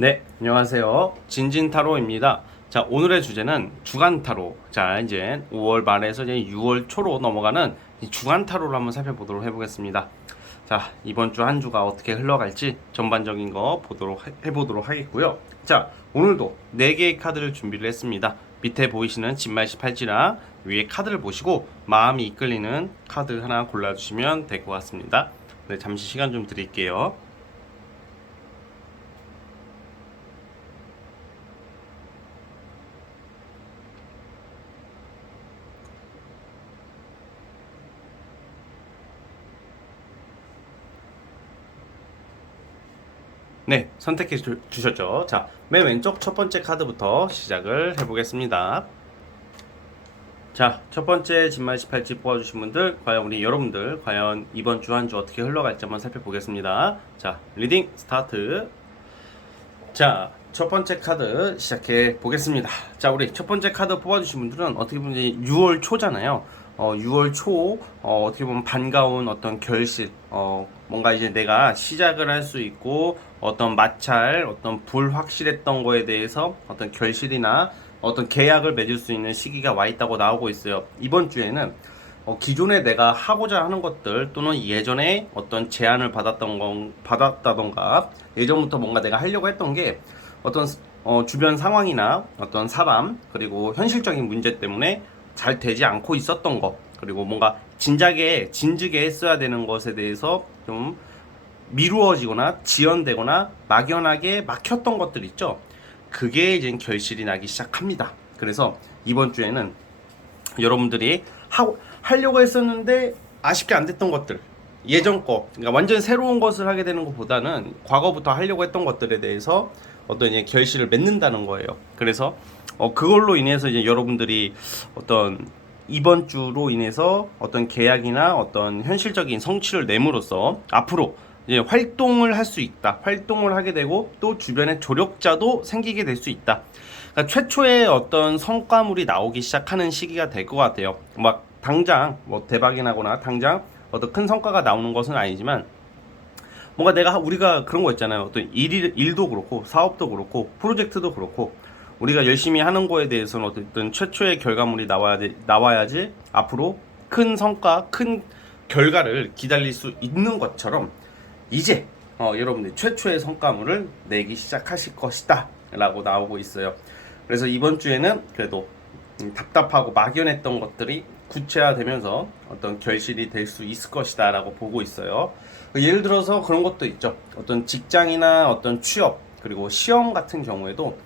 네, 안녕하세요. 진진타로입니다. 자, 오늘의 주제는 주간타로. 자, 이제 5월 말에서 이제 6월 초로 넘어가는 이 주간타로를 한번 살펴보도록 해보겠습니다. 자, 이번 주 한 주가 어떻게 흘러갈지 전반적인 거 해보도록 하겠고요. 자, 오늘도 4개의 카드를 준비를 했습니다. 밑에 보이시는 진말시 팔찌랑 위에 카드를 보시고 마음이 이끌리는 카드 하나 골라주시면 될 것 같습니다. 네, 잠시 시간 좀 드릴게요. 네, 선택해 주셨죠. 자, 맨 왼쪽 첫 번째 카드부터 시작을 해보겠습니다. 자, 첫 번째 진말 18지 뽑아주신 분들, 과연 우리 여러분들, 과연 이번 주 한 주 어떻게 흘러갈지 한번 살펴보겠습니다. 자, 리딩 스타트. 자, 첫 번째 카드 시작해 보겠습니다. 자, 우리 첫 번째 카드 뽑아주신 분들은 어떻게 보면 이제 6월 초잖아요. 6월 초, 어떻게 보면 반가운 어떤 결실, 뭔가 이제 내가 시작을 할 수 있고, 어떤 마찰, 어떤 불확실했던 거에 대해서 어떤 결실이나 어떤 계약을 맺을 수 있는 시기가 와 있다고 나오고 있어요. 이번 주에는 기존에 내가 하고자 하는 것들 또는 예전에 어떤 제안을 받았다던가 예전부터 뭔가 내가 하려고 했던 게 어떤 주변 상황이나 어떤 사람 그리고 현실적인 문제 때문에 잘 되지 않고 있었던 것 그리고 뭔가 진작에 했어야 되는 것에 대해서 좀 미루어지거나 지연되거나 막연하게 막혔던 것들 있죠. 그게 이제 결실이 나기 시작합니다. 그래서 이번 주에는 여러분들이 하려고 했었는데 아쉽게 안 됐던 것들 예전 거 그러니까 완전 새로운 것을 하게 되는 것보다는 과거부터 하려고 했던 것들에 대해서 어떤 이제 결실을 맺는다는 거예요. 그래서 그걸로 인해서 이제 여러분들이 어떤 이번 주로 인해서 어떤 계약이나 어떤 현실적인 성취를 내므로써 앞으로 이제 활동을 할 수 있다. 활동을 하게 되고 또 주변에 조력자도 생기게 될 수 있다. 그러니까 최초의 어떤 성과물이 나오기 시작하는 시기가 될 것 같아요. 막 당장 뭐 대박이 나거나 당장 어떤 큰 성과가 나오는 것은 아니지만 뭔가 우리가 그런 거 있잖아요. 어떤 일도 그렇고 사업도 그렇고 프로젝트도 그렇고 우리가 열심히 하는 거에 대해서는 어쨌든 최초의 결과물이 나와야지 앞으로 큰 성과, 큰 결과를 기다릴 수 있는 것처럼 이제 여러분들 최초의 성과물을 내기 시작하실 것이다 라고 나오고 있어요. 그래서 이번 주에는 그래도 답답하고 막연했던 것들이 구체화되면서 어떤 결실이 될 수 있을 것이다 라고 보고 있어요. 예를 들어서 그런 것도 있죠. 어떤 직장이나 어떤 취업 그리고 시험 같은 경우에도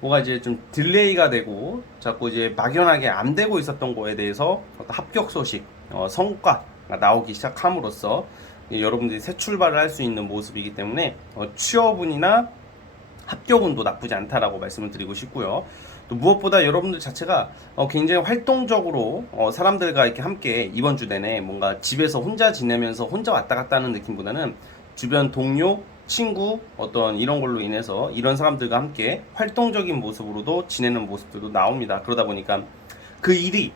뭐가 이제 좀 딜레이가 되고 자꾸 이제 막연하게 안 되고 있었던 거에 대해서 어떤 합격 소식, 성과가 나오기 시작함으로써 여러분들이 새 출발을 할 수 있는 모습이기 때문에 취업운이나 합격운도 나쁘지 않다라고 말씀을 드리고 싶고요. 또 무엇보다 여러분들 자체가 굉장히 활동적으로 사람들과 이렇게 함께 이번 주 내내 뭔가 집에서 혼자 지내면서 혼자 왔다 갔다 하는 느낌보다는 주변 동료, 친구 어떤 이런 걸로 인해서 이런 사람들과 함께 활동적인 모습으로도 지내는 모습들도 나옵니다. 그러다 보니까 그 일이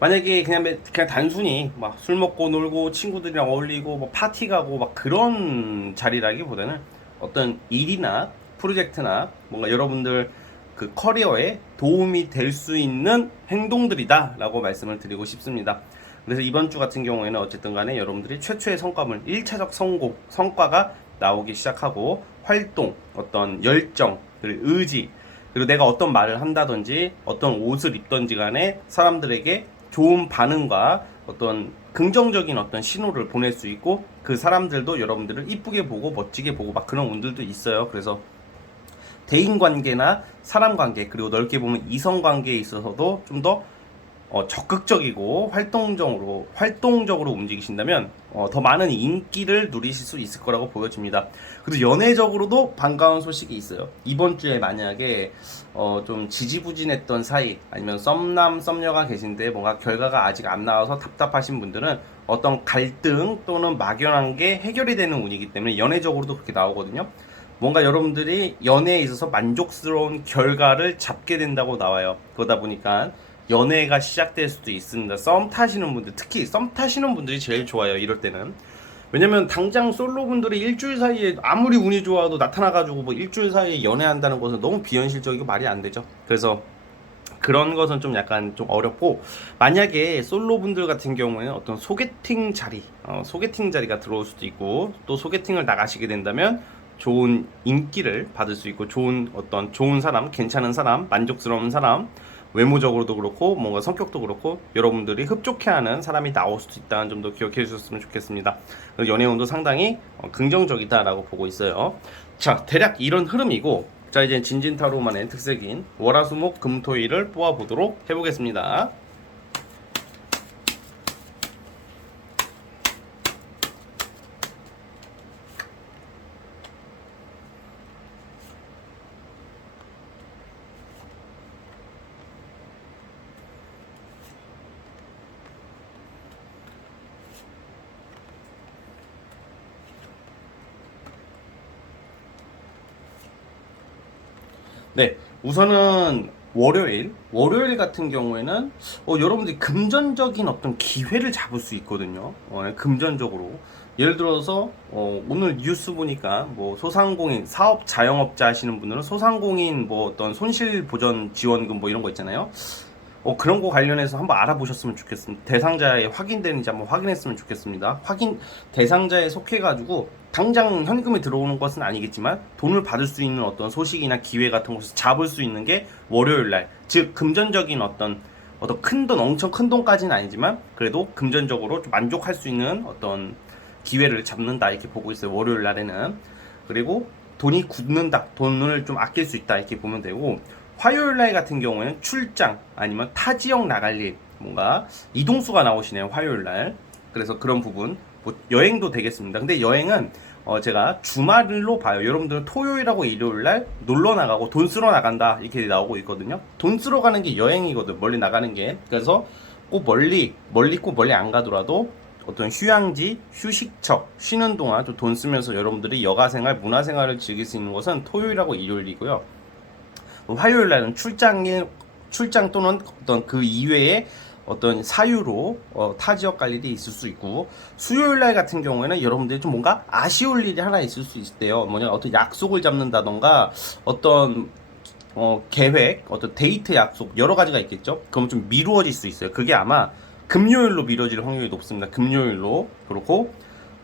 만약에 그냥 단순히 막 술 먹고 놀고 친구들이랑 어울리고 뭐 파티 가고 막 그런 자리라기보다는 어떤 일이나 프로젝트나 뭔가 여러분들 그 커리어에 도움이 될 수 있는 행동들이다 라고 말씀을 드리고 싶습니다. 그래서 이번 주 같은 경우에는 어쨌든 간에 여러분들이 최초의 성과물 1차적 성과가 나오기 시작하고 활동, 어떤 열정, 그리고 의지 그리고 내가 어떤 말을 한다든지 어떤 옷을 입던지 간에 사람들에게 좋은 반응과 어떤 긍정적인 어떤 신호를 보낼 수 있고 그 사람들도 여러분들을 이쁘게 보고 멋지게 보고 막 그런 운들도 있어요. 그래서 대인관계나 사람관계 그리고 넓게 보면 이성관계에 있어서도 좀 더 적극적이고 활동적으로 움직이신다면 더 많은 인기를 누리실 수 있을 거라고 보여집니다. 그리고 연애적으로도 반가운 소식이 있어요. 이번 주에 만약에 좀 지지부진했던 사이 아니면 썸남 썸녀가 계신데 뭔가 결과가 아직 안 나와서 답답하신 분들은 어떤 갈등 또는 막연한 게 해결이 되는 운이기 때문에 연애적으로도 그렇게 나오거든요. 뭔가 여러분들이 연애에 있어서 만족스러운 결과를 잡게 된다고 나와요. 그러다 보니까 연애가 시작될 수도 있습니다. 썸 타시는 분들, 특히 썸 타시는 분들이 제일 좋아요. 이럴 때는 왜냐면 당장 솔로분들이 일주일 사이에 아무리 운이 좋아도 나타나가지고 뭐 일주일 사이에 연애한다는 것은 너무 비현실적이고 말이 안 되죠. 그래서 그런 것은 좀 약간 좀 어렵고, 만약에 솔로분들 같은 경우에는 어떤 소개팅 자리가 들어올 수도 있고, 또 소개팅을 나가시게 된다면 좋은 인기를 받을 수 있고, 좋은 사람, 괜찮은 사람, 만족스러운 사람, 외모적으로도 그렇고 뭔가 성격도 그렇고 여러분들이 흡족해하는 사람이 나올 수도 있다는 점도 기억해 주셨으면 좋겠습니다. 연애운도 상당히 긍정적이다라고 보고 있어요. 자, 대략 이런 흐름이고, 자, 이제 진진타로만의 특색인 월화수목 금토일을 뽑아보도록 해보겠습니다. 네, 우선은 월요일 같은 경우에는 여러분들이 금전적인 어떤 기회를 잡을 수 있거든요. 네, 금전적으로. 예를 들어서 오늘 뉴스 보니까 뭐 소상공인 사업 자영업자 하시는 분들은 소상공인 뭐 어떤 손실 보전 지원금 뭐 이런 거 있잖아요. 그런 거 관련해서 한번 알아보셨으면 좋겠습니다. 대상자에 확인되는지 한번 확인했으면 좋겠습니다. 대상자에 속해가지고 당장 현금이 들어오는 것은 아니겠지만 돈을 받을 수 있는 어떤 소식이나 기회 같은 것을 잡을 수 있는 게 월요일 날. 즉, 금전적인 어떤 큰 돈, 엄청 큰 돈까지는 아니지만 그래도 금전적으로 좀 만족할 수 있는 어떤 기회를 잡는다, 이렇게 보고 있어요. 월요일 날에는. 그리고 돈이 굳는다, 돈을 좀 아낄 수 있다, 이렇게 보면 되고, 화요일 날 같은 경우에는 출장 아니면 타 지역 나갈 일, 뭔가 이동수가 나오시네요, 화요일 날. 그래서 그런 부분, 뭐 여행도 되겠습니다. 근데 여행은 제가 주말로 봐요. 여러분들은 토요일하고 일요일 날 놀러 나가고 돈 쓰러 나간다, 이렇게 나오고 있거든요. 돈 쓰러 가는 게 여행이거든, 멀리 나가는 게. 그래서 꼭 멀리 안 가더라도 어떤 휴양지, 휴식처, 쉬는 동안 좀 돈 쓰면서 여러분들이 여가생활, 문화생활을 즐길 수 있는 것은 토요일하고 일요일이고요. 화요일 날은 출장 또는 어떤 그 이외에 어떤 사유로 타 지역 갈 일이 있을 수 있고, 수요일 날 같은 경우에는 여러분들이 좀 뭔가 아쉬울 일이 하나 있을 수 있대요. 뭐냐, 어떤 약속을 잡는다던가 어떤 계획, 어떤 데이트 약속, 여러 가지가 있겠죠. 그럼 좀 미루어질 수 있어요. 그게 아마 금요일로 미뤄질 확률이 높습니다. 금요일로.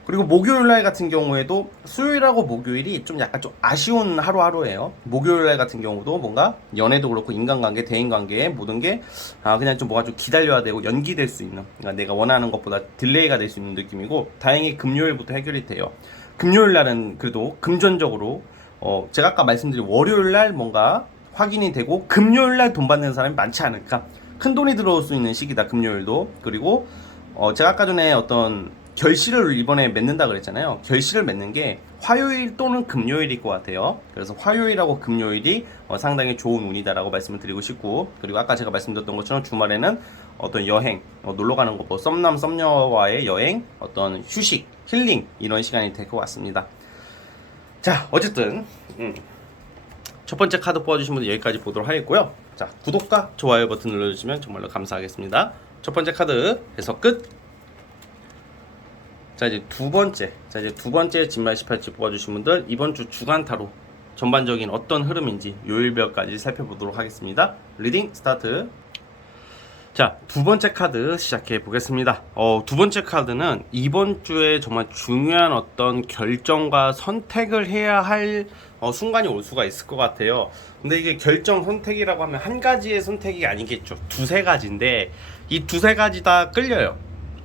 그리고 목요일 날 같은 경우에도 수요일하고 목요일이 좀 약간 좀 아쉬운 하루하루예요. 목요일 날 같은 경우도 뭔가 연애도 그렇고 인간관계, 대인관계 모든 게 그냥 좀 뭐가 좀 기다려야 되고 연기될 수 있는, 그러니까 내가 원하는 것보다 딜레이가 될 수 있는 느낌이고, 다행히 금요일부터 해결이 돼요. 금요일 날은 그래도 금전적으로 제가 아까 말씀드린 월요일 날 뭔가 확인이 되고 금요일 날 돈 받는 사람이 많지 않을까. 큰 돈이 들어올 수 있는 시기다, 금요일도. 그리고 제가 아까 전에 어떤 결실을 이번에 맺는다 그랬잖아요. 결실을 맺는 게 화요일 또는 금요일일 것 같아요. 그래서 화요일하고 금요일이 상당히 좋은 운이다라고 말씀을 드리고 싶고, 그리고 아까 제가 말씀드렸던 것처럼 주말에는 어떤 여행, 놀러 가는 거, 뭐 썸남 썸녀와의 여행, 어떤 휴식, 힐링, 이런 시간이 될 것 같습니다. 자, 어쨌든 첫 번째 카드 뽑아주신 분들 여기까지 보도록 하겠고요. 자, 구독과 좋아요 버튼 눌러주시면 정말로 감사하겠습니다. 첫 번째 카드 해석 끝. 자, 이제 두 번째 진말 18지 뽑아주신 분들 이번 주 주간 타로 전반적인 어떤 흐름인지 요일별까지 살펴보도록 하겠습니다. 리딩 스타트. 자, 두 번째 카드 시작해 보겠습니다. 두 번째 카드는 이번 주에 정말 중요한 어떤 결정과 선택을 해야 할 순간이 올 수가 있을 것 같아요. 근데 이게 결정 선택이라고 하면 한 가지의 선택이 아니겠죠. 두세 가지인데 이 두세 가지 다 끌려요.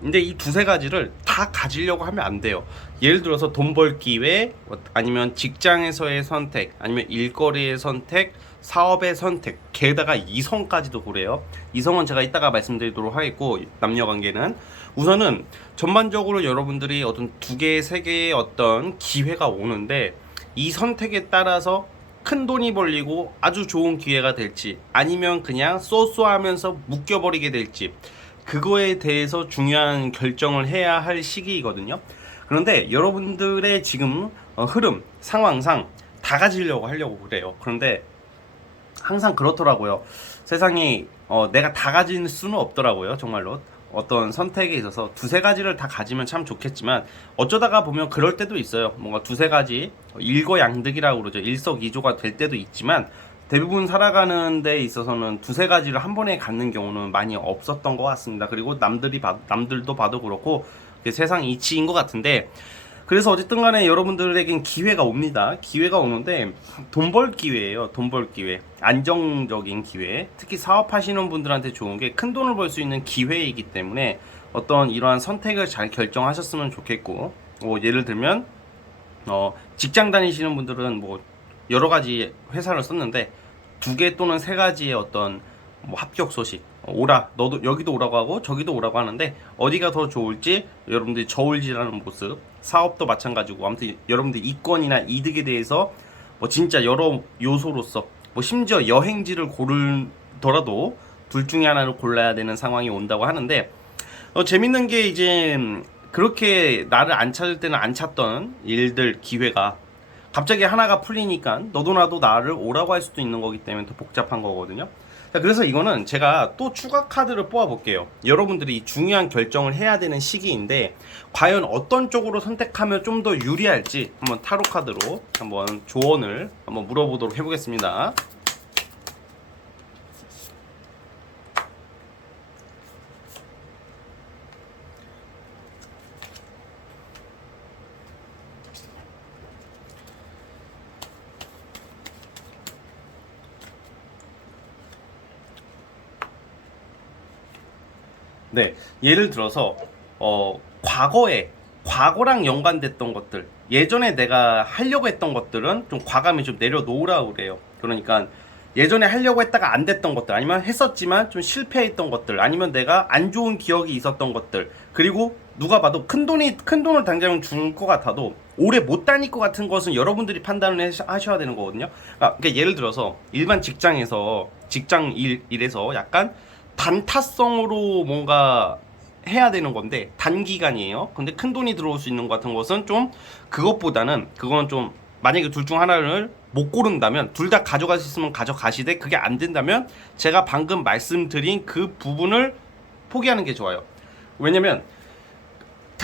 근데 이 두세 가지를 다 가지려고 하면 안 돼요. 예를 들어서 돈 벌 기회, 아니면 직장에서의 선택, 아니면 일거리의 선택, 사업의 선택, 게다가 이성까지도 그래요. 이성은 제가 이따가 말씀드리도록 하겠고, 남녀관계는 우선은 전반적으로 여러분들이 어떤 두 개, 세 개의 어떤 기회가 오는데 이 선택에 따라서 큰 돈이 벌리고 아주 좋은 기회가 될지, 아니면 그냥 쏘쏘하면서 묶여버리게 될지, 그거에 대해서 중요한 결정을 해야 할 시기이거든요. 그런데 여러분들의 지금 흐름, 상황상 다 가지려고 하려고 그래요. 그런데 항상 그렇더라고요. 세상이 내가 다 가질 수는 없더라고요. 정말로. 어떤 선택에 있어서 두세 가지를 다 가지면 참 좋겠지만 어쩌다가 보면 그럴 때도 있어요. 뭔가 두세 가지 일거양득이라고 그러죠. 일석이조가 될 때도 있지만 대부분 살아가는 데 있어서는 두세 가지를 한 번에 갖는 경우는 많이 없었던 것 같습니다. 그리고 남들도 봐도 그렇고 세상 이치인 것 같은데, 그래서 어쨌든 간에 여러분들에겐 기회가 옵니다. 기회가 오는데 돈 벌 기회예요. 돈 벌 기회. 안정적인 기회. 특히 사업하시는 분들한테 좋은 게 큰 돈을 벌 수 있는 기회이기 때문에 어떤 이러한 선택을 잘 결정하셨으면 좋겠고, 예를 들면 직장 다니시는 분들은 뭐 여러 가지 회사를 썼는데 두 개 또는 세 가지의 어떤 뭐 합격 소식, 오라, 너도 여기도 오라고 하고 저기도 오라고 하는데 어디가 더 좋을지 여러분들이 저울질하는 모습, 사업도 마찬가지고, 아무튼 여러분들 이권이나 이득에 대해서 뭐 진짜 여러 요소로서 뭐 심지어 여행지를 고르더라도 둘 중에 하나를 골라야 되는 상황이 온다고 하는데, 재밌는 게 이제 그렇게 나를 안 찾을 때는 안 찾던 일들, 기회가 갑자기 하나가 풀리니까 너도 나도 나를 오라고 할 수도 있는 거기 때문에 더 복잡한 거거든요. 자, 그래서 이거는 제가 또 추가 카드를 뽑아 볼게요. 여러분들이 중요한 결정을 해야 되는 시기인데 과연 어떤 쪽으로 선택하면 좀 더 유리할지 한번 타로 카드로 한번 조언을 한번 물어보도록 해보겠습니다. 네, 예를 들어서 과거랑 연관됐던 것들, 예전에 내가 하려고 했던 것들은 좀 과감히 좀 내려놓으라고 그래요. 그러니까 예전에 하려고 했다가 안 됐던 것들, 아니면 했었지만 좀 실패했던 것들, 아니면 내가 안 좋은 기억이 있었던 것들, 그리고 누가 봐도 큰 돈을 당장 줄 것 같아도 오래 못 다닐 것 같은 것은 여러분들이 판단을 하셔야 되는 거거든요. 그러니까 예를 들어서 일반 직장에서 일에서 약간 단타성으로 뭔가 해야 되는 건데 단기간이에요. 근데 큰 돈이 들어올 수 있는 것 같은 것은 좀, 그건 좀, 만약에 둘 중 하나를 못 고른다면 둘 다 가져갈 수 있으면 가져가시되, 그게 안 된다면 제가 방금 말씀드린 그 부분을 포기하는 게 좋아요. 왜냐면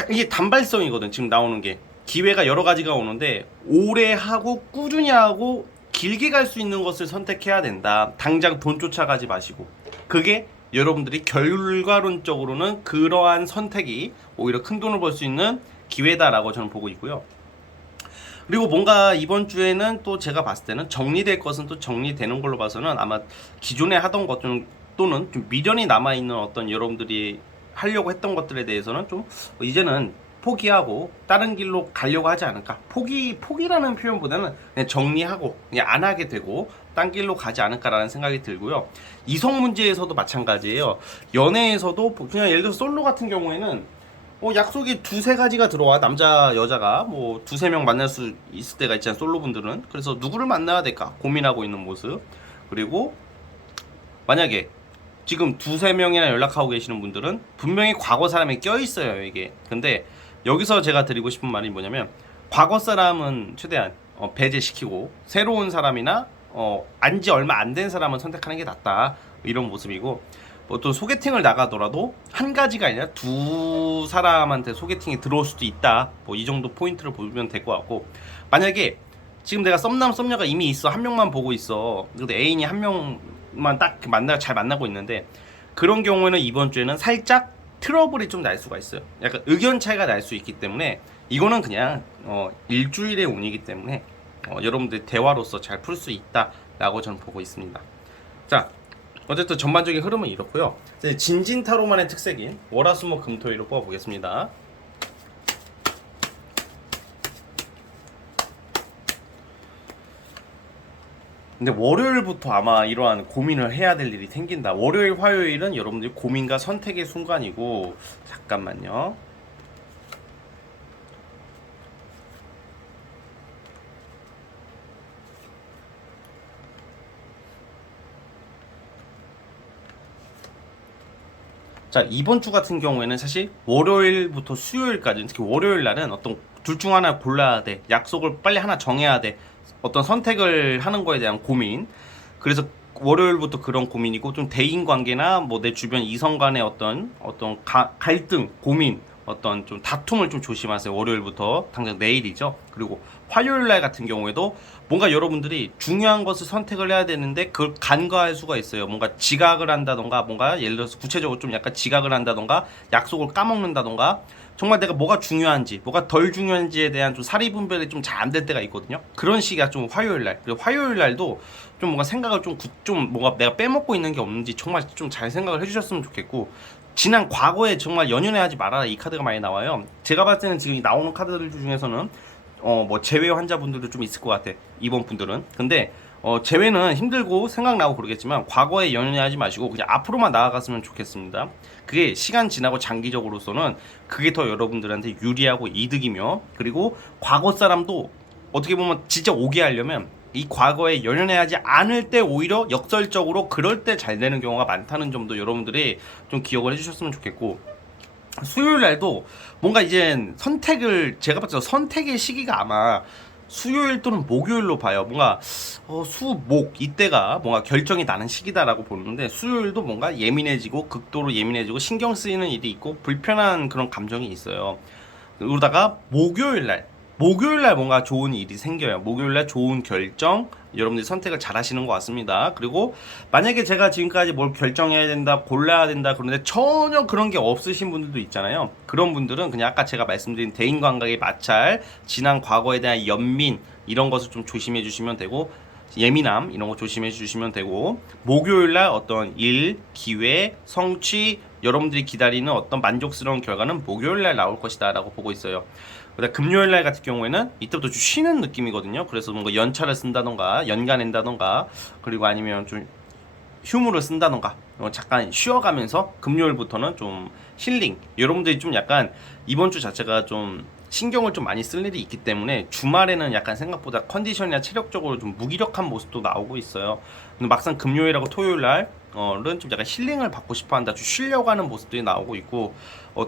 이게 단발성이거든. 지금 나오는 게 기회가 여러 가지가 오는데 오래 하고 꾸준히 하고 길게 갈 수 있는 것을 선택해야 된다. 당장 돈 쫓아가지 마시고. 그게 여러분들이 결과론적으로는 그러한 선택이 오히려 큰 돈을 벌 수 있는 기회다라고 저는 보고 있고요. 그리고 뭔가 이번 주에는 또 제가 봤을 때는 정리될 것은 또 정리되는 걸로 봐서는 아마 기존에 하던 것 또는 좀 미련이 남아있는 어떤 여러분들이 하려고 했던 것들에 대해서는 좀 이제는 포기하고 다른 길로 가려고 하지 않을까. 포기라는 표현보다는 그냥 정리하고 그냥 안 하게 되고 딴 길로 가지 않을까라는 생각이 들고요. 이성 문제에서도 마찬가지예요. 연애에서도 그냥 예를 들어서 솔로 같은 경우에는 약속이 두세 가지가 들어와. 남자 여자가 뭐 두세 명 만날 수 있을 때가 있잖아요, 솔로분들은. 그래서 누구를 만나야 될까 고민하고 있는 모습. 그리고 만약에 지금 두세 명이나 연락하고 계시는 분들은 분명히 과거 사람이 껴있어요, 이게. 근데 여기서 제가 드리고 싶은 말이 뭐냐면, 과거 사람은 최대한 배제시키고 새로운 사람이나 안지 얼마 안 된 사람은 선택하는 게 낫다, 이런 모습이고, 어떤 소개팅을 나가더라도 한 가지가 아니라 두 사람한테 소개팅이 들어올 수도 있다, 뭐 이 정도 포인트를 보면 될 것 같고, 만약에 지금 내가 썸남 썸녀가 이미 있어, 한 명만 보고 있어, 근데 애인이 한 명만 딱 잘 만나고 있는데, 그런 경우에는 이번 주에는 살짝 트러블이 좀 날 수가 있어요. 약간 의견 차이가 날 수 있기 때문에 이거는 그냥 일주일의 운이기 때문에 여러분들 대화로서 잘 풀 수 있다라고 저는 보고 있습니다. 자, 어쨌든 전반적인 흐름은 이렇고요. 이제 진진타로만의 특색인 월화수목금토일로 뽑아보겠습니다. 근데 월요일부터 아마 이러한 고민을 해야 될 일이 생긴다. 월요일, 화요일은 여러분들이 고민과 선택의 순간이고, 잠깐만요. 자, 이번 주 같은 경우에는 사실 월요일부터 수요일까지, 특히 월요일 날은 어떤 둘 중 하나 골라야 돼. 약속을 빨리 하나 정해야 돼. 어떤 선택을 하는 거에 대한 고민. 그래서 월요일부터 그런 고민이고 좀 대인 관계나 뭐 내 주변 이성 간의 어떤 갈등, 고민, 어떤 좀 다툼을 좀 조심하세요. 월요일부터 당장 내일이죠. 그리고 화요일 날 같은 경우에도 뭔가 여러분들이 중요한 것을 선택을 해야 되는데 그걸 간과할 수가 있어요. 뭔가 지각을 한다던가 뭔가 예를 들어서 구체적으로 좀 약간 지각을 한다던가 약속을 까먹는다던가 정말 내가 뭐가 중요한지 뭐가 덜 중요한지에 대한 좀 사리 분별이 좀 잘 안 될 때가 있거든요. 그런 시기가 좀 화요일 날. 그리고 화요일 날도 좀 뭔가 생각을 좀 뭔가 내가 빼먹고 있는 게 없는지 정말 좀 잘 생각을 해주셨으면 좋겠고, 지난 과거에 정말 연연해하지 말아라 이 카드가 많이 나와요. 제가 봤을 때는 지금 나오는 카드들 중에서는 뭐 재회 환자분들도 좀 있을 것 같아, 이번 분들은. 근데 재회는 힘들고 생각나고 그러겠지만 과거에 연연하지 마시고 그냥 앞으로만 나아갔으면 좋겠습니다. 그게 시간 지나고 장기적으로서는 그게 더 여러분들한테 유리하고 이득이며, 그리고 과거 사람도 어떻게 보면 진짜 오게 하려면 이 과거에 연연해하지 않을 때 오히려 역설적으로 그럴 때 잘 되는 경우가 많다는 점도 여러분들이 좀 기억을 해주셨으면 좋겠고, 수요일 날도 뭔가 이제 선택을, 제가 봤을 때 선택의 시기가 아마 수요일 또는 목요일로 봐요. 뭔가 수, 목 이때가 뭔가 결정이 나는 시기다라고 보는데, 수요일도 뭔가 예민해지고 극도로 예민해지고 신경 쓰이는 일이 있고 불편한 그런 감정이 있어요. 그러다가 목요일 날 뭔가 좋은 일이 생겨요. 목요일 날 좋은 결정, 여러분들이 선택을 잘 하시는 것 같습니다. 그리고 만약에 제가 지금까지 뭘 결정해야 된다, 골라야 된다 그런데 전혀 그런 게 없으신 분들도 있잖아요. 그런 분들은 그냥 아까 제가 말씀드린 대인관계의 마찰, 지난 과거에 대한 연민, 이런 것을 좀 조심해 주시면 되고, 예민함 이런 거 조심해 주시면 되고, 목요일날 어떤 일, 기회, 성취, 여러분들이 기다리는 어떤 만족스러운 결과는 목요일날 나올 것이다 라고 보고 있어요. 그다음 금요일날 같은 경우에는 이때부터 좀 쉬는 느낌이거든요. 그래서 뭔가 연차를 쓴다던가 연간낸다던가, 그리고 아니면 좀 휴무를 쓴다던가 잠깐 쉬어가면서 금요일부터는 좀 힐링, 여러분들이 좀 약간 이번 주 자체가 좀 신경을 좀 많이 쓸 일이 있기 때문에 주말에는 약간 생각보다 컨디션이나 체력적으로 좀 무기력한 모습도 나오고 있어요. 근데 막상 금요일하고 토요일날은 좀 약간 힐링을 받고 싶어한다, 좀 쉬려고 하는 모습들이 나오고 있고,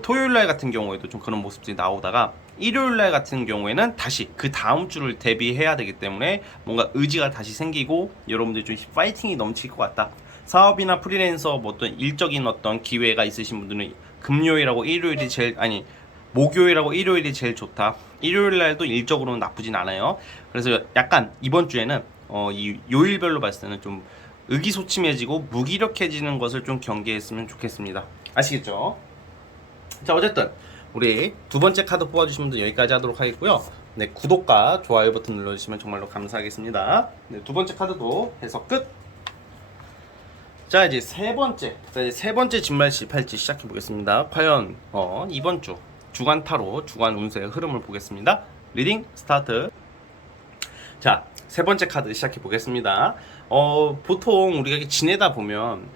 토요일날 같은 경우에도 좀 그런 모습들이 나오다가 일요일날 같은 경우에는 다시 그 다음 주를 대비해야 되기 때문에 뭔가 의지가 다시 생기고 여러분들이 좀 파이팅이 넘칠 것 같다. 사업이나 프리랜서 뭐 어떤 일적인 어떤 기회가 있으신 분들은 금요일하고 일요일이 제일, 아니 목요일하고 일요일이 제일 좋다. 일요일 날도 일적으로는 나쁘진 않아요. 그래서 약간 이번 주에는 이 요일별로 봤을 때는 좀 의기소침해지고 무기력해지는 것을 좀 경계했으면 좋겠습니다. 아시겠죠? 자, 어쨌든 우리 두 번째 카드 뽑아주신 분들 여기까지 하도록 하겠고요. 네, 구독과 좋아요 버튼 눌러주시면 정말로 감사하겠습니다. 네, 두 번째 카드도 해서 끝. 자, 이제 세 번째 진말시 팔찌 시작해 보겠습니다. 과연 이번 주 주간 타로 주간 운세의 흐름을 보겠습니다. 리딩 스타트. 자, 세 번째 카드 시작해 보겠습니다. 보통 우리가 이렇게 지내다 보면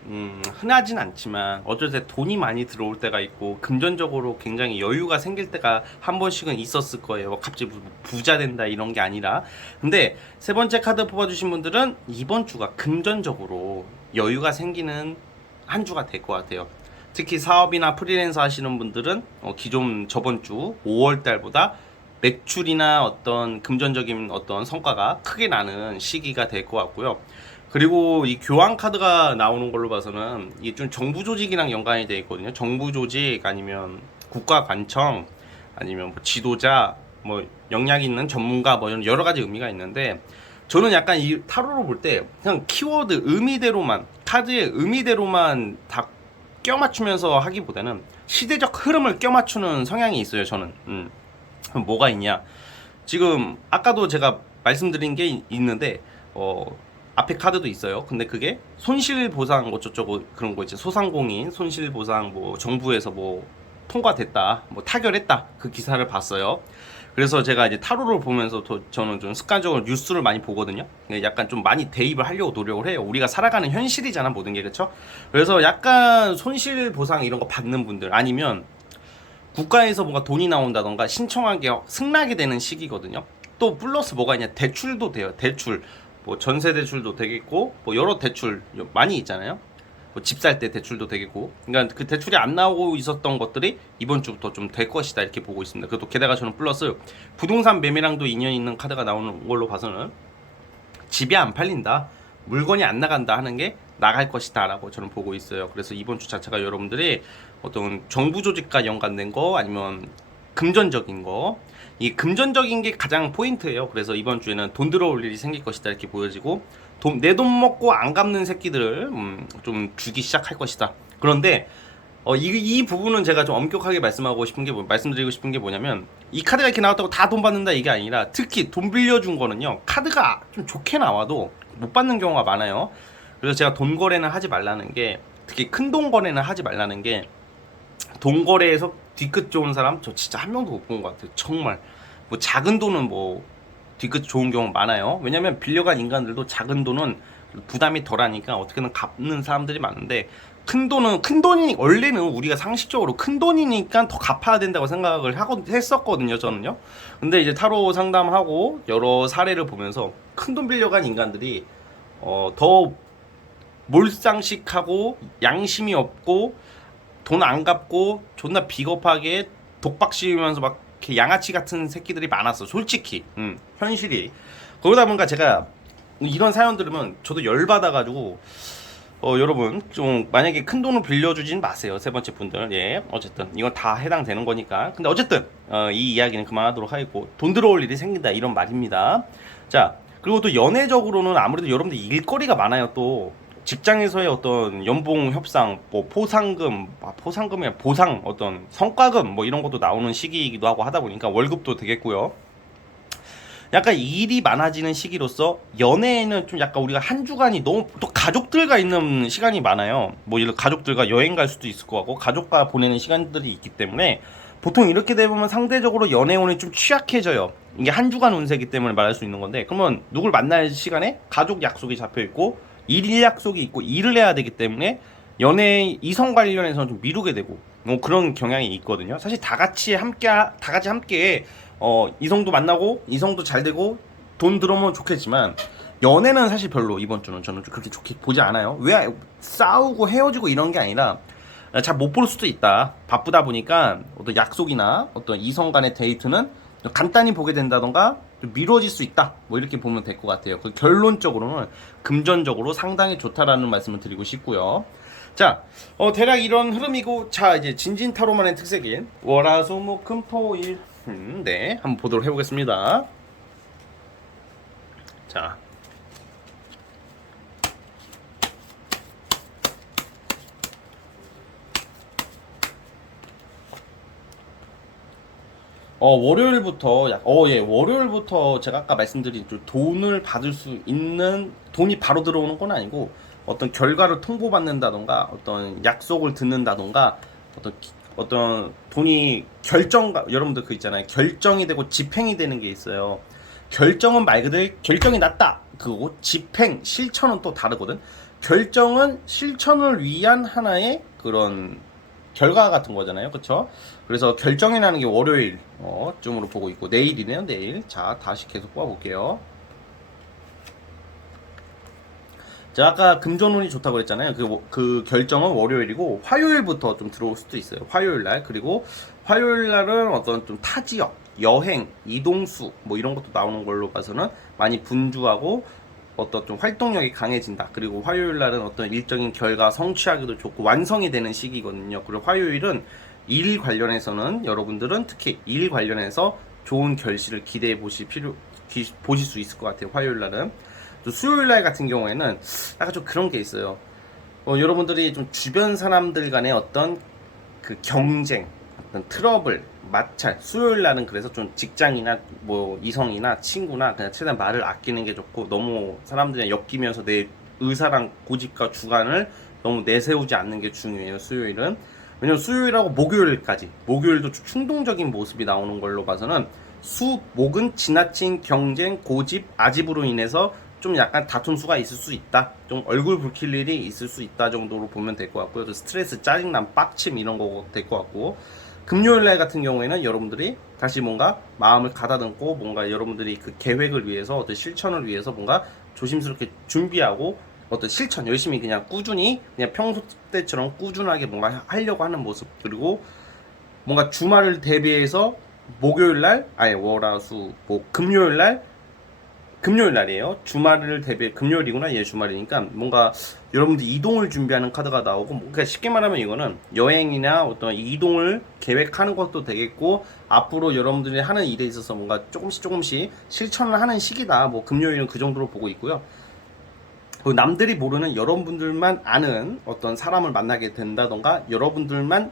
흔하진 않지만 어쩔 때 돈이 많이 들어올 때가 있고 금전적으로 굉장히 여유가 생길 때가 한 번씩은 있었을 거예요. 갑자기 부자 된다 이런 게 아니라. 근데 세 번째 카드 뽑아주신 분들은 이번 주가 금전적으로 여유가 생기는 한 주가 될 것 같아요. 특히 사업이나 프리랜서 하시는 분들은 기존 저번 주 5월 달보다 매출이나 어떤 금전적인 어떤 성과가 크게 나는 시기가 될 것 같고요. 그리고 이 교황 카드가 나오는 걸로 봐서는 이게 좀 정부 조직이랑 연관이 되어 있거든요. 정부 조직 아니면 국가 관청 아니면 뭐 지도자, 뭐 역량 있는 전문가, 뭐 이런 여러 가지 의미가 있는데, 저는 약간 이 타로로 볼 때 그냥 키워드 의미대로만, 카드의 의미대로만 다 껴맞추면서 하기보다는 시대적 흐름을 껴맞추는 성향이 있어요, 저는. 뭐가 있냐, 지금 아까도 제가 말씀드린 게 있는데 앞에 카드도 있어요. 근데 그게 손실보상 어쩌고 그런 거 있죠. 소상공인 손실보상 뭐 정부에서 뭐 통과됐다, 뭐 타결했다, 그 기사를 봤어요. 그래서 제가 이제 타로를 보면서 저는 좀 습관적으로 뉴스를 많이 보거든요. 약간 좀 많이 대입을 하려고 노력을 해요. 우리가 살아가는 현실이잖아, 모든 게. 그렇죠? 그래서 약간 손실보상 이런 거 받는 분들, 아니면 국가에서 뭔가 돈이 나온다던가 신청한 게 승낙이 되는 시기거든요. 또 플러스 뭐가 있냐, 대출도 돼요. 대출, 뭐 전세 대출도 되겠고, 뭐 여러 대출 많이 있잖아요. 뭐 집 살 때 대출도 되겠고, 그러니까 그 대출이 안 나오고 있었던 것들이 이번 주부터 좀 될 것이다, 이렇게 보고 있습니다. 그것도 게다가 저는 플러스 부동산 매매랑도 인연이 있는 카드가 나오는 걸로 봐서는 집이 안 팔린다, 물건이 안 나간다 하는 게 나갈 것이다라고 저는 보고 있어요. 그래서 이번 주 자체가 여러분들이 어떤 정부 조직과 연관된 거 아니면 금전적인 거, 이 금전적인 게 가장 포인트예요. 그래서 이번 주에는 돈 들어올 일이 생길 것이다 이렇게 보여지고, 내 돈 먹고 안 갚는 새끼들을 좀 주기 시작할 것이다. 그런데 이 부분은 제가 좀 엄격하게 말씀드리고 싶은 게 뭐냐면, 이 카드가 이렇게 나왔다고 다 돈 받는다 이게 아니라, 특히 돈 빌려준 거는요, 카드가 좀 좋게 나와도 못 받는 경우가 많아요. 그래서 제가 돈 거래는 하지 말라는 게, 특히 큰 돈 거래는 하지 말라는 게, 돈 거래에서 뒤끝 좋은 사람 저 진짜 한 명도 못 본 것 같아요. 정말 뭐 작은 돈은 뭐 뒤끝 좋은 경우 많아요. 왜냐면 빌려간 인간들도 작은 돈은 부담이 덜하니까 어떻게든 갚는 사람들이 많은데, 큰 돈이 원래는 우리가 상식적으로 큰 돈이니까 더 갚아야 된다고 생각을 했었거든요, 저는요. 근데 이제 타로 상담하고 여러 사례를 보면서 큰 돈 빌려간 인간들이 더 몰상식하고 양심이 없고 돈 안 갚고 존나 비겁하게 독박 씌우면서 막 이렇게 양아치 같은 새끼들이 많았어, 솔직히. 현실이. 그러다 보니까 제가 이런 사연 들으면 저도 열받아가지고, 여러분 좀 만약에 큰 돈을 빌려주진 마세요, 세 번째 분들. 예, 어쨌든 이건 다 해당되는 거니까. 근데 어쨌든 이 이야기는 그만하도록 하겠고, 돈 들어올 일이 생긴다 이런 말입니다. 자, 그리고 또 연애적으로는 아무래도 여러분들 일거리가 많아요. 또 직장에서의 어떤 연봉 협상, 뭐 포상금이 보상, 어떤 성과금 뭐 이런 것도 나오는 시기이기도 하고 하다 보니까 월급도 되겠고요. 약간 일이 많아지는 시기로서 연애에는 좀 약간 우리가 한 주간이 너무 또 가족들과 있는 시간이 많아요. 뭐 이런 가족들과 여행 갈 수도 있을 것 같고 가족과 보내는 시간들이 있기 때문에 보통 이렇게 되면 상대적으로 연애운이 좀 취약해져요. 이게 한 주간 운세이기 때문에 말할 수 있는 건데, 그러면 누굴 만날 시간에 가족 약속이 잡혀 있고 일 약속이 있고 일을 해야 되기 때문에 연애 이성 관련해서는 좀 미루게 되고 뭐 그런 경향이 있거든요. 사실 다 같이 함께 이성도 만나고 이성도 잘 되고 돈 들어오면 좋겠지만, 연애는 사실 별로 이번 주는 저는 좀 그렇게 좋게 보지 않아요. 왜? 싸우고 헤어지고 이런 게 아니라 잘 못 볼 수도 있다. 바쁘다 보니까 어떤 약속이나 어떤 이성 간의 데이트는 간단히 보게 된다던가 미뤄질 수 있다. 뭐 이렇게 보면 될 것 같아요. 결론적으로는 금전적으로 상당히 좋다라는 말씀을 드리고 싶고요. 자, 대략 이런 흐름이고, 자, 이제 진진타로만의 특색인 월화수목금토일, 네, 한번 보도록 해보겠습니다. 자, 월요일부터 제가 아까 말씀드린 돈을 받을 수 있는, 돈이 바로 들어오는 건 아니고 어떤 결과를 통보받는다던가 어떤 약속을 듣는다던가 어떤 돈이 여러분들 그 있잖아요. 결정이 되고 집행이 되는 게 있어요. 결정은 말 그대로 결정이 났다. 그거고 집행, 실천은 또 다르거든. 결정은 실천을 위한 하나의 그런 결과 같은 거잖아요. 그쵸? 그래서 결정이라는 게 월요일 쯤으로 보고 있고, 내일이네요. 내일. 자, 다시 계속 뽑아볼게요. 제가 아까 금전운이 좋다고 그랬잖아요. 그 결정은 월요일이고 화요일부터 좀 들어올 수도 있어요. 화요일날. 그리고 화요일날은 어떤 좀 타지역, 여행, 이동수 뭐 이런 것도 나오는 걸로 봐서는 많이 분주하고 어떤 좀 활동력이 강해진다. 그리고 화요일날은 어떤 일적인 결과 성취하기도 좋고 완성이 되는 시기거든요. 그리고 화요일은 일 관련해서는 여러분들은 특히 일 관련해서 좋은 결실을 보실 수 있을 것 같아요. 화요일날은. 또 수요일날 같은 경우에는 약간 좀 그런 게 있어요. 여러분들이 좀 주변 사람들 간의 어떤 그 경쟁, 어떤 트러블, 마찰, 수요일날은 그래서 좀 직장이나 뭐 이성이나 친구나 그냥 최대한 말을 아끼는 게 좋고, 너무 사람들이랑 엮이면서 내 의사랑 고집과 주관을 너무 내세우지 않는 게 중요해요. 수요일은. 왜냐면 수요일하고 목요일도 충동적인 모습이 나오는 걸로 봐서는 목은 지나친 경쟁, 고집, 아집으로 인해서 좀 약간 다툼수가 있을 수 있다. 좀 얼굴 붉힐 일이 있을 수 있다 정도로 보면 될 것 같고요. 스트레스, 짜증남, 빡침 이런 거 될 것 같고, 금요일날 같은 경우에는 여러분들이 다시 뭔가 마음을 가다듬고 뭔가 여러분들이 그 계획을 위해서 어떤 실천을 위해서 뭔가 조심스럽게 준비하고 어떤 실천 열심히 그냥 꾸준히 그냥 평소 때처럼 꾸준하게 뭔가 하려고 하는 모습, 그리고 뭔가 주말을 대비해서 목요일날 금요일날 금요일 날이에요. 주말을 대비 금요일이구나. 얘 주말이니까 뭔가 여러분들 이동을 준비하는 카드가 나오고 그러니까 쉽게 말하면 이거는 여행이나 어떤 이동을 계획하는 것도 되겠고 앞으로 여러분들이 하는 일에 있어서 뭔가 조금씩 실천을 하는 시기다. 뭐 금요일은 그 정도로 보고 있고요. 남들이 모르는 여러분들만 아는 어떤 사람을 만나게 된다던가 여러분들만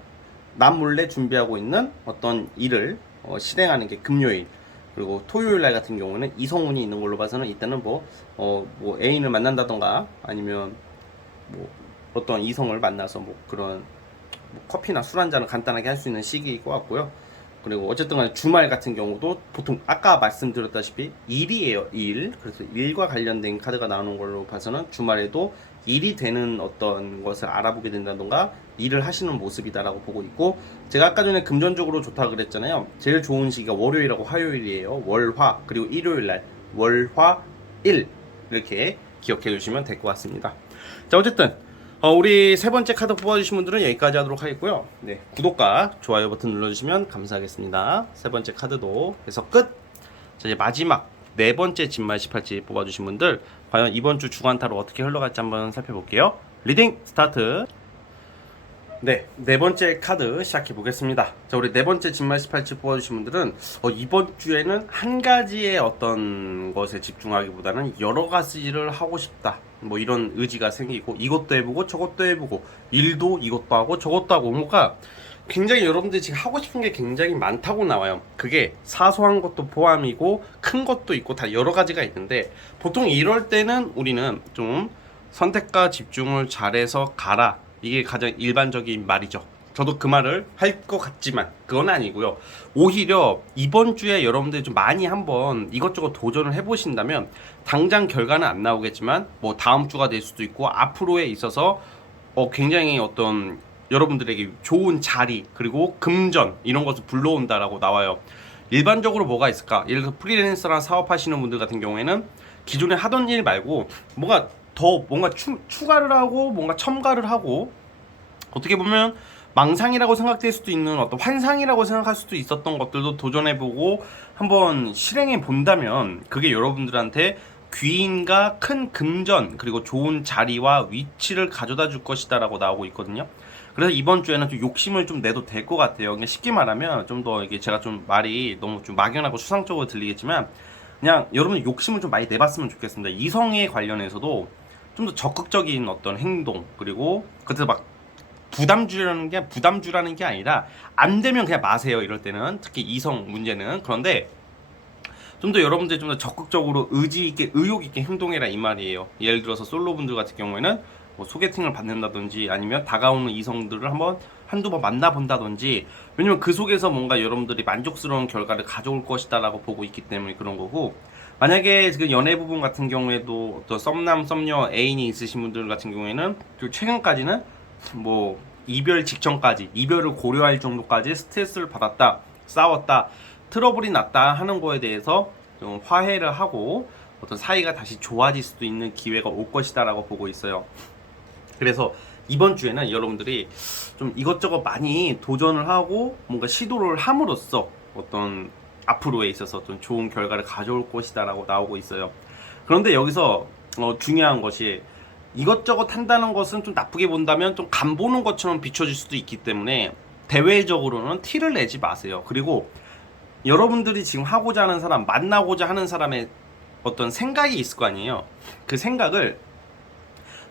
남몰래 준비하고 있는 어떤 일을 실행하는 게 금요일. 그리고 토요일 날 같은 경우는 이성운이 있는 걸로 봐서는 이때는 뭐 애인을 만난다던가 아니면 뭐 어떤 이성을 만나서 뭐 그런 뭐 커피나 술 한 잔을 간단하게 할 수 있는 시기일 것 같고요. 그리고 어쨌든 간에 주말 같은 경우도 보통 아까 말씀드렸다시피 일이에요. 일. 그래서 일과 관련된 카드가 나오는 걸로 봐서는 주말에도 일이 되는 어떤 것을 알아보게 된다던가 일을 하시는 모습이다라고 보고 있고 제가 아까 전에 금전적으로 좋다 그랬잖아요. 제일 좋은 시기가 월요일하고 화요일이에요. 월화 그리고 일요일 날 월화일 이렇게 기억해 주시면 될 것 같습니다. 자 어쨌든 우리 세 번째 카드 뽑아주신 분들은 여기까지 하도록 하겠고요. 네, 구독과 좋아요 버튼 눌러주시면 감사하겠습니다. 세 번째 카드도 해서 끝! 자, 이제 마지막 네 번째 진말 18지 뽑아주신 분들 과연 이번 주 주간타로 어떻게 흘러갈지 한번 살펴볼게요. 리딩 스타트! 네, 네 번째 카드 시작해 보겠습니다. 자, 우리 네 번째 진말 18지 뽑아주신 분들은 이번 주에는 한 가지의 어떤 것에 집중하기보다는 여러 가지를 하고 싶다. 뭐 이런 의지가 생기고 이것도 해보고 저것도 해보고 일도 이것도 하고 저것도 하고 뭔가 굉장히 여러분들이 지금 하고 싶은 게 굉장히 많다고 나와요. 그게 사소한 것도 포함이고 큰 것도 있고 다 여러 가지가 있는데 보통 이럴 때는 우리는 좀 선택과 집중을 잘해서 가라. 이게 가장 일반적인 말이죠. 저도 그 말을 할 것 같지만 그건 아니고요. 오히려 이번 주에 여러분들이 좀 많이 한번 이것저것 도전을 해보신다면 당장 결과는 안 나오겠지만 뭐 다음 주가 될 수도 있고 앞으로에 있어서 굉장히 어떤 여러분들에게 좋은 자리 그리고 금전 이런 것을 불러온다라고 나와요. 일반적으로 뭐가 있을까? 예를 들어서 프리랜서랑 사업하시는 분들 같은 경우에는 기존에 하던 일 말고 뭔가 더 뭔가 추가를 하고 뭔가 첨가를 하고 어떻게 보면 망상이라고 생각될 수도 있는 어떤 환상이라고 생각할 수도 있었던 것들도 도전해보고 한번 실행해 본다면 그게 여러분들한테 귀인과 큰 금전 그리고 좋은 자리와 위치를 가져다 줄 것이다 라고 나오고 있거든요. 그래서 이번 주에는 좀 욕심을 좀 내도 될 것 같아요. 그냥 쉽게 말하면 좀 더 이게 제가 좀 말이 너무 좀 막연하고 추상적으로 들리겠지만 그냥 여러분 욕심을 좀 많이 내봤으면 좋겠습니다. 이성에 관련해서도 좀 더 적극적인 어떤 행동 그리고 그때 막 부담 주라는 게 아니라 안 되면 그냥 마세요. 이럴 때는 특히 이성 문제는 그런데 좀 더 여러분들이 좀 더 적극적으로 의지 있게 의욕 있게 행동해라 이 말이에요. 예를 들어서 솔로분들 같은 경우에는 뭐 소개팅을 받는다든지 아니면 다가오는 이성들을 한두 번 만나본다든지 왜냐면 그 속에서 뭔가 여러분들이 만족스러운 결과를 가져올 것이다라고 보고 있기 때문에 그런 거고 만약에 그 연애 부분 같은 경우에도 어떤 썸남 썸녀 애인이 있으신 분들 같은 경우에는 최근까지는 뭐 이별 직전까지 이별을 고려할 정도까지 스트레스를 받았다 싸웠다 트러블이 났다 하는 거에 대해서 좀 화해를 하고 어떤 사이가 다시 좋아질 수도 있는 기회가 올 것이다 라고 보고 있어요. 그래서 이번 주에는 여러분들이 좀 이것저것 많이 도전을 하고 뭔가 시도를 함으로써 어떤 앞으로에 있어서 좀 좋은 결과를 가져올 것이다 라고 나오고 있어요. 그런데 여기서 중요한 것이 이것저것 한다는 것은 좀 나쁘게 본다면 좀 간 보는 것처럼 비춰질 수도 있기 때문에 대외적으로는 티를 내지 마세요. 그리고 여러분들이 지금 하고자 하는 사람, 만나고자 하는 사람의 어떤 생각이 있을 거 아니에요. 그 생각을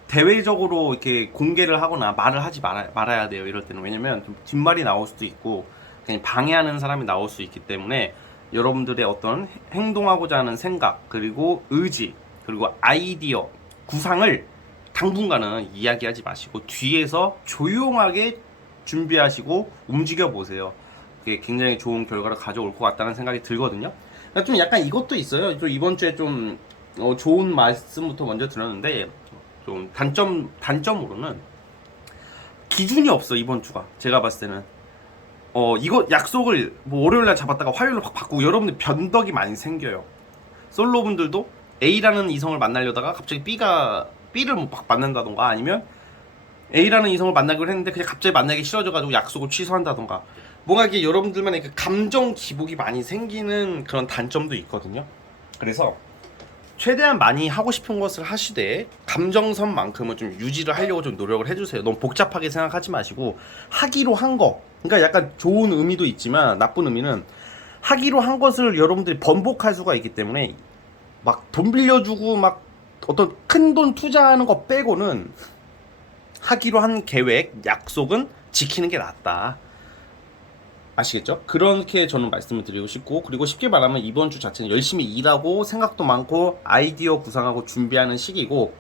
대외적으로 이렇게 공개를 하거나 말을 하지 말아야 돼요. 이럴 때는. 왜냐면 좀 뒷말이 나올 수도 있고 그냥 방해하는 사람이 나올 수 있기 때문에 여러분들의 어떤 행동하고자 하는 생각 그리고 의지 그리고 아이디어 구상을 당분간은 이야기하지 마시고 뒤에서 조용하게 준비하시고 움직여 보세요. 그게 굉장히 좋은 결과를 가져올 것 같다는 생각이 들거든요. 그러니까 좀 약간 이것도 있어요. 좀 이번 주에 좀 좋은 말씀부터 먼저 들었는데 좀 단점으로는 기준이 없어. 이번 주가 제가 봤을 때는 이거 약속을 뭐 월요일날 잡았다가 화요일로 확 바꾸고 여러분들 변덕이 많이 생겨요. 솔로분들도 A라는 이성을 만나려다가 갑자기 B를 막 만난다던가 아니면 A라는 이성을 만나기로 했는데 그냥 갑자기 만나기 싫어져가지고 약속을 취소한다던가 뭔가 이게 여러분들만의 그 감정 기복이 많이 생기는 그런 단점도 있거든요. 그래서 최대한 많이 하고 싶은 것을 하시되 감정선만큼은 좀 유지를 하려고 좀 노력을 해주세요. 너무 복잡하게 생각하지 마시고 하기로 한 거, 그러니까 약간 좋은 의미도 있지만 나쁜 의미는 하기로 한 것을 여러분들이 번복할 수가 있기 때문에 막 돈 빌려주고 막 어떤 큰 돈 투자하는 거 빼고는 하기로 한 계획, 약속은 지키는 게 낫다. 아시겠죠? 그렇게 저는 말씀을 드리고 싶고, 그리고 쉽게 말하면 이번 주 자체는 열심히 일하고 생각도 많고 아이디어 구상하고 준비하는 시기고,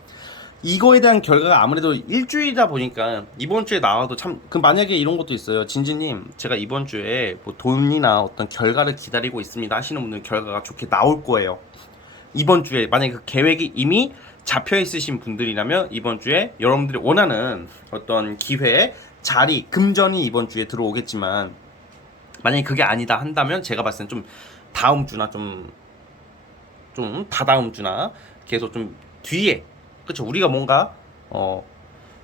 이거에 대한 결과가 아무래도 일주일이다 보니까 이번 주에 나와도 참, 만약에 이런 것도 있어요. 진지님, 제가 이번 주에 뭐 돈이나 어떤 결과를 기다리고 있습니다 하시는 분들 결과가 좋게 나올 거예요. 이번 주에 만약에 그 계획이 이미 잡혀 있으신 분들이라면 이번 주에 여러분들이 원하는 어떤 기회, 자리, 금전이 이번 주에 들어오겠지만, 만약에 그게 아니다 한다면 제가 봤을 땐 좀 다음 주나 좀 다다음 주나 계속 좀 뒤에, 그쵸, 우리가 뭔가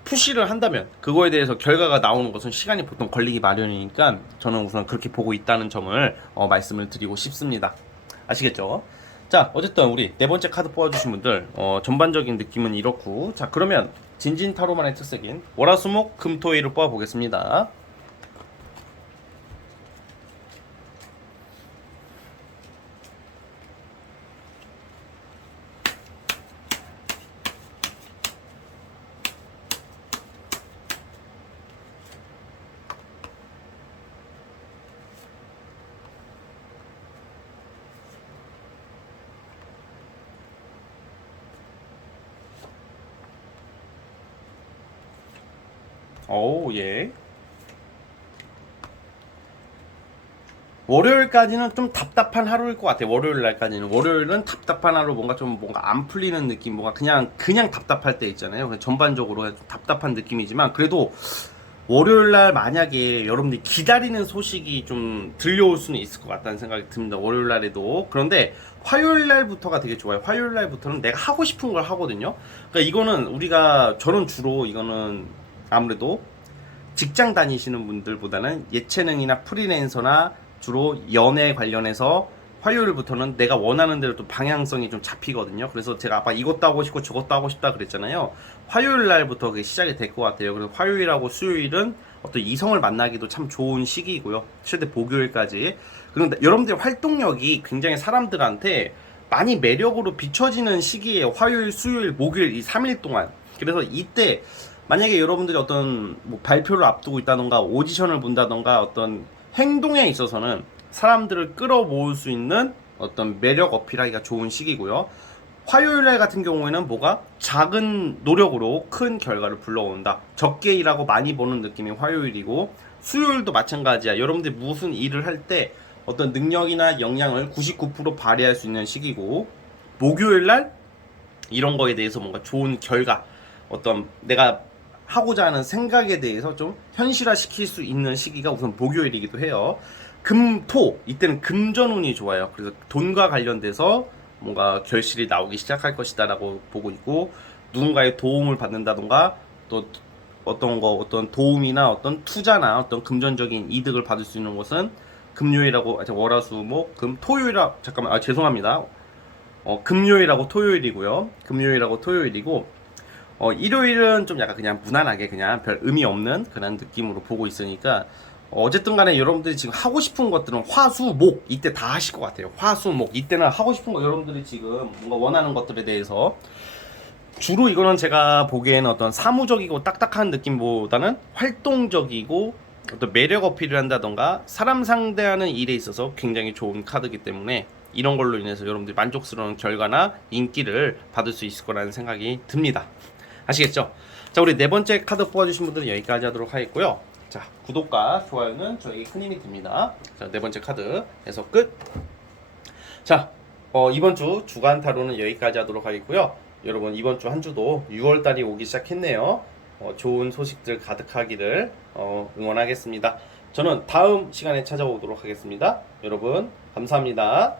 푸시를 한다면 그거에 대해서 결과가 나오는 것은 시간이 보통 걸리기 마련이니까 저는 우선 그렇게 보고 있다는 점을 말씀을 드리고 싶습니다. 아시겠죠? 자, 어쨌든 우리 네 번째 카드 뽑아주신 분들 전반적인 느낌은 이렇고, 자, 그러면 진진타로만의 특색인 월화수목 금토일을 뽑아보겠습니다. 오, 예. 월요일까지는 좀 답답한 하루일 것 같아요. 월요일 날까지는. 월요일은 답답한 하루, 뭔가 안 풀리는 느낌, 뭔가 그냥 답답할 때 있잖아요. 그냥 전반적으로 좀 답답한 느낌이지만, 그래도 월요일 날 만약에 여러분들이 기다리는 소식이 좀 들려올 수는 있을 것 같다는 생각이 듭니다. 월요일 날에도. 그런데 화요일 날부터가 되게 좋아요. 화요일 날부터는 내가 하고 싶은 걸 하거든요. 그러니까 이거는 저는 주로 이거는 아무래도 직장 다니시는 분들보다는 예체능이나 프리랜서나 주로 연애 관련해서 화요일부터는 내가 원하는 대로 또 방향성이 좀 잡히거든요. 그래서 제가 아까 이것도 하고 싶고 저것도 하고 싶다 그랬잖아요. 화요일 날부터 그게 시작이 될 것 같아요. 그래서 화요일하고 수요일은 어떤 이성을 만나기도 참 좋은 시기이고요. 최대 목요일까지. 그런데 여러분들의 활동력이 굉장히 사람들한테 많이 매력으로 비춰지는 시기예요. 화요일, 수요일, 목요일 이 3일 동안. 그래서 이때 만약에 여러분들이 어떤 뭐 발표를 앞두고 있다던가 오디션을 본다던가 어떤 행동에 있어서는 사람들을 끌어모을 수 있는 어떤 매력 어필하기가 좋은 시기고요. 화요일날 같은 경우에는 뭐가 작은 노력으로 큰 결과를 불러온다. 적게 일하고 많이 버는 느낌이 화요일이고, 수요일도 마찬가지야. 여러분들이 무슨 일을 할 때 어떤 능력이나 역량을 99% 발휘할 수 있는 시기고, 목요일날 이런 거에 대해서 뭔가 좋은 결과, 어떤 내가 하고자 하는 생각에 대해서 좀 현실화 시킬 수 있는 시기가 우선 목요일이기도 해요. 금, 토, 이때는 금전운이 좋아요. 그래서 돈과 관련돼서 뭔가 결실이 나오기 시작할 것이다 라고 보고 있고, 누군가의 도움을 받는다던가 또 어떤 도움이나 어떤 투자나 어떤 금전적인 이득을 받을 수 있는 것은 금요일하고, 월화수목 금, 토요일아, 잠깐만, 죄송합니다. 금요일하고 토요일이고요. 금요일하고 토요일이고, 일요일은 좀 약간 그냥 무난하게 그냥 별 의미 없는 그런 느낌으로 보고 있으니까, 어쨌든 간에 여러분들이 지금 하고 싶은 것들은 화수목 이때 다 하실 것 같아요. 화수목 이때는 하고 싶은 거, 여러분들이 지금 뭔가 원하는 것들에 대해서 주로 이거는 제가 보기에는 어떤 사무적이고 딱딱한 느낌보다는 활동적이고 어떤 매력 어필을 한다던가 사람 상대하는 일에 있어서 굉장히 좋은 카드이기 때문에 이런 걸로 인해서 여러분들이 만족스러운 결과나 인기를 받을 수 있을 거라는 생각이 듭니다. 아시겠죠? 자, 우리 네 번째 카드 뽑아주신 분들은 여기까지 하도록 하겠고요. 자, 구독과 좋아요는 저에게 큰 힘이 됩니다. 자, 네 번째 카드에서 끝. 자, 이번 주 주간 타로는 여기까지 하도록 하겠고요. 여러분, 이번 주 한 주도 6월 달이 오기 시작했네요. 좋은 소식들 가득하기를 응원하겠습니다. 저는 다음 시간에 찾아오도록 하겠습니다. 여러분, 감사합니다.